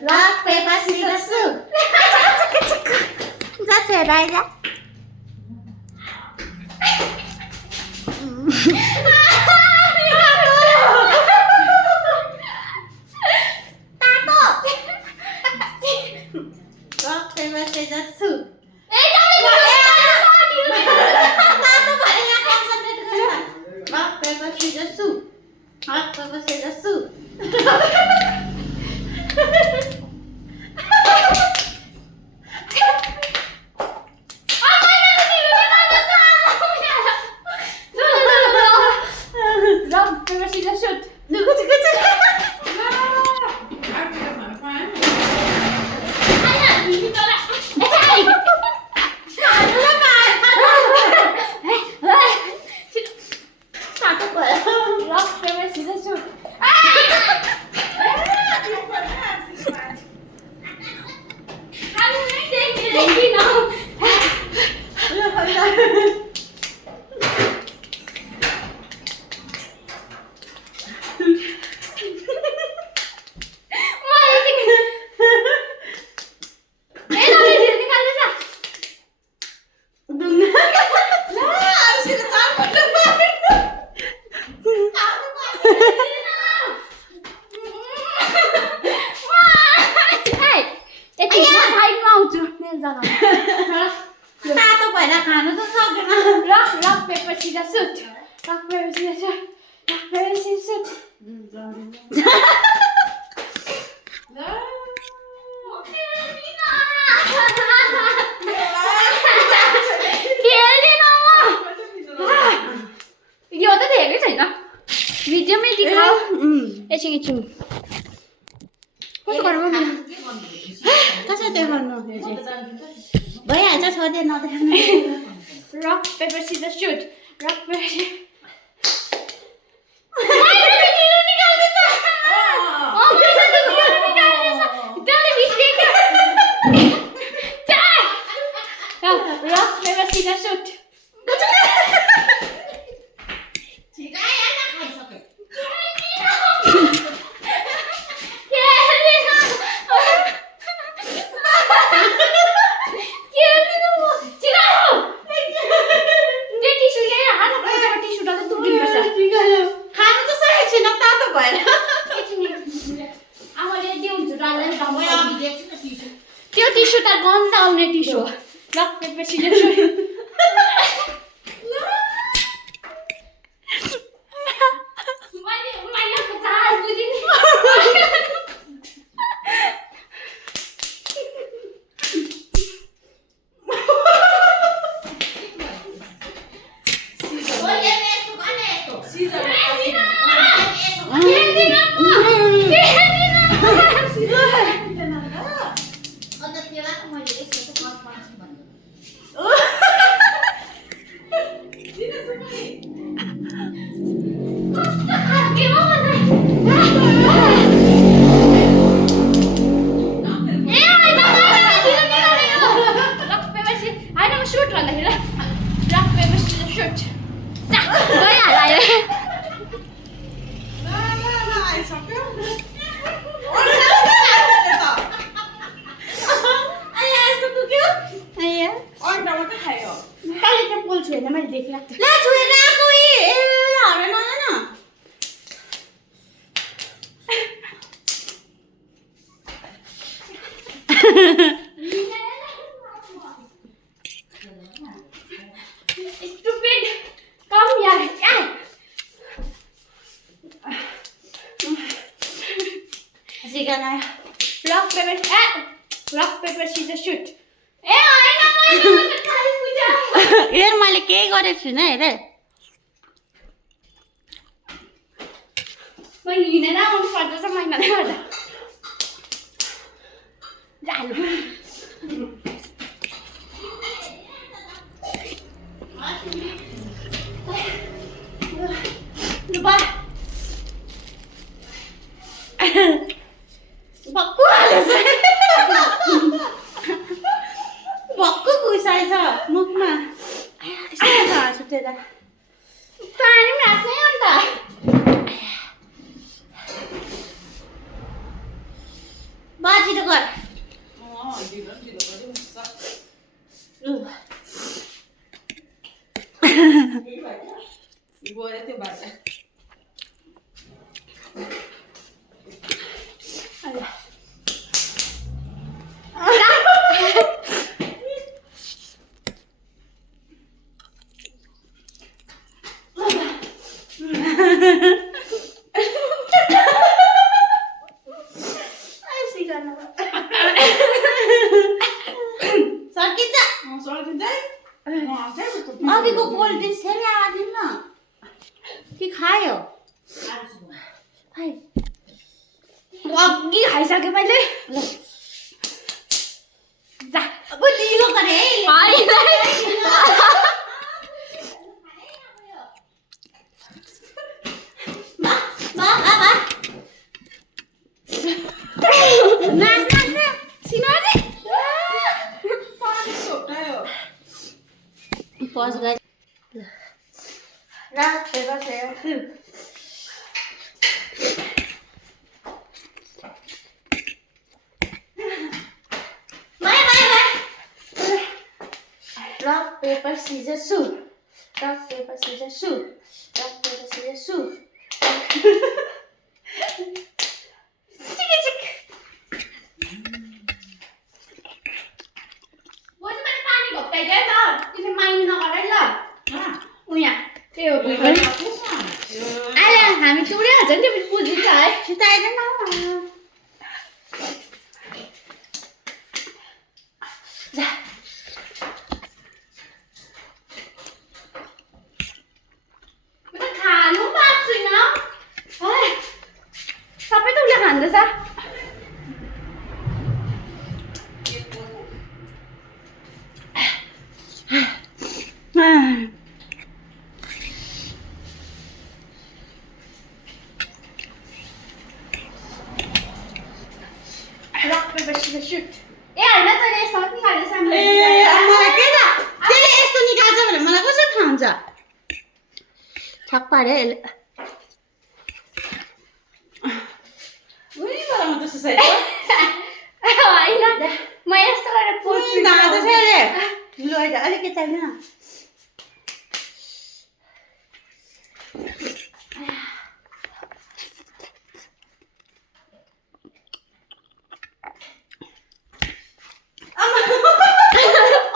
Rock, paper, scissors, shoot. Rất thể đây đó. Rock, paper, scissors, shoot. Rock, paper, scissors, shoot. Rock, paper, scissors, shoot. Rock, paper, scissors, shoot. Đừng có chứ. Rock, paper, scissors, shoot. Đến khi nào? Ta tôi phải là khả nó rất sâu kìa. Rock, rock, paper, scissors, shoot. Rock, paper, scissors, shoot. Rock, paper, scissors, shoot. यो त हेरेकै छैन भिडियोमै देखाऊ एकछिन एकछिन कस्तो गर्नु कसरी देखाउनु भइहाल्छ छोड्दै नदेखाउनु rock paper scissor shoot rock paper rock paper scissor shoot त्यो टिस्यु त गन्ध आउने tissue rock paper scissor shoot Stupid! Come here! Rock, paper, scissors, shoot! हेर मैले केही गरेको छुइनँ हेरे म हिँडेर आउनु पर्दछ महिनाले गर्दा जानु भक्कु हालेछ भक्कु घुसाएछ मुखमा छुटेर पानी पनि राख्नै अन्त बाजी गर अघिको कोल्ड ड्रिङ्क्स फेरि आदिन न कि खायो अघि खाइसकेँ मैले जा अब ढिलो गरे पज गए Rock, paper, scissors, shoot. Rock, paper, scissors, shoot. Rock, paper, scissors, shoot. हामी चुडिहाल्छ नि त्यो बुझिन्छ है सुताइदैन खानु पाएको छुइनँ सबै त उसले खाँदैछ Rock, paper, scissors, shoot. ए हैन तैँले यस्तो नि खाँदैछ ए मलाई के त त्यसले यस्तो निकाल्छ भने मलाई कसरी थाहा हुन्छ ठक पार्यो यसले उनीबाट म त सुसाइड हैन म यस्तो गरेर पोल्छु दादा छ अरे लु अहिले अलिकति चाहिँदैन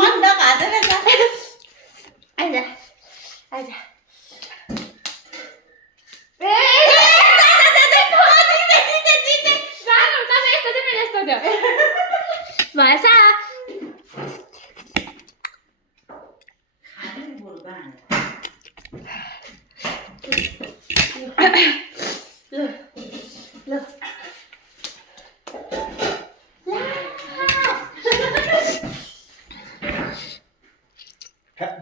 अन्डा खाँदै रहेछ आइजा आइजा भाषा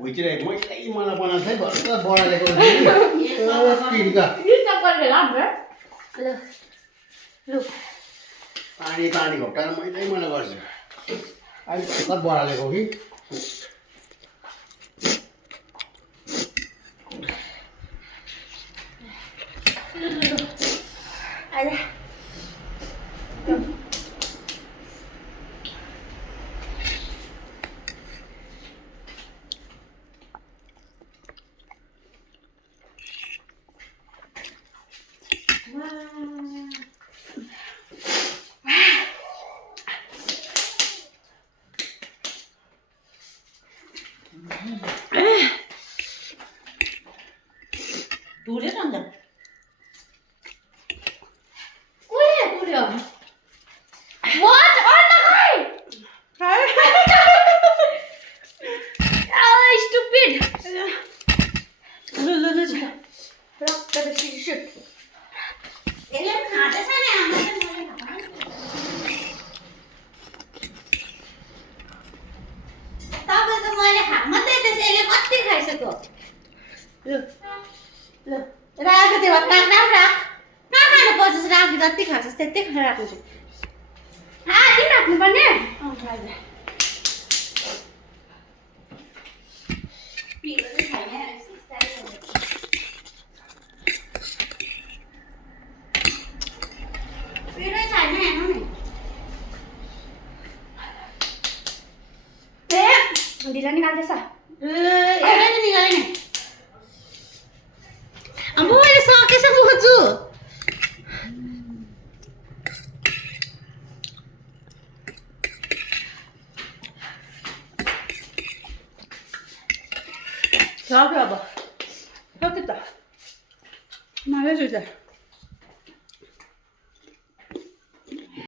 भुइँचिरहेको मैले मलाई बनाएको थिएँ भर्खर बढालेको पानी पानी घोप्टाएर मैले गर्छु अहिले भर्खर बढालेको कि टुरे अन्त What? Oh, stupid! Rock, paper, scissors, shoot. यसले पनि खाँदैछ नि आमा तपाईँको मैले मात्रै त्यसो यसले कति खाइसक्यो लु लु राखेको त्यो काट्न पनि राख कहाँ खानु पर्छ राख जति खान्छस् त्यति राख्नु चाहिँ आधी राख्नुपर्ने पिरो चाहिँ छैन पिरै छैन हेर्नु नि ढिला निकाल्दैछ एउटा नि निकालेँ नि अब मैले सकेछ बोजू सक्यो अब सक्यो त मलाई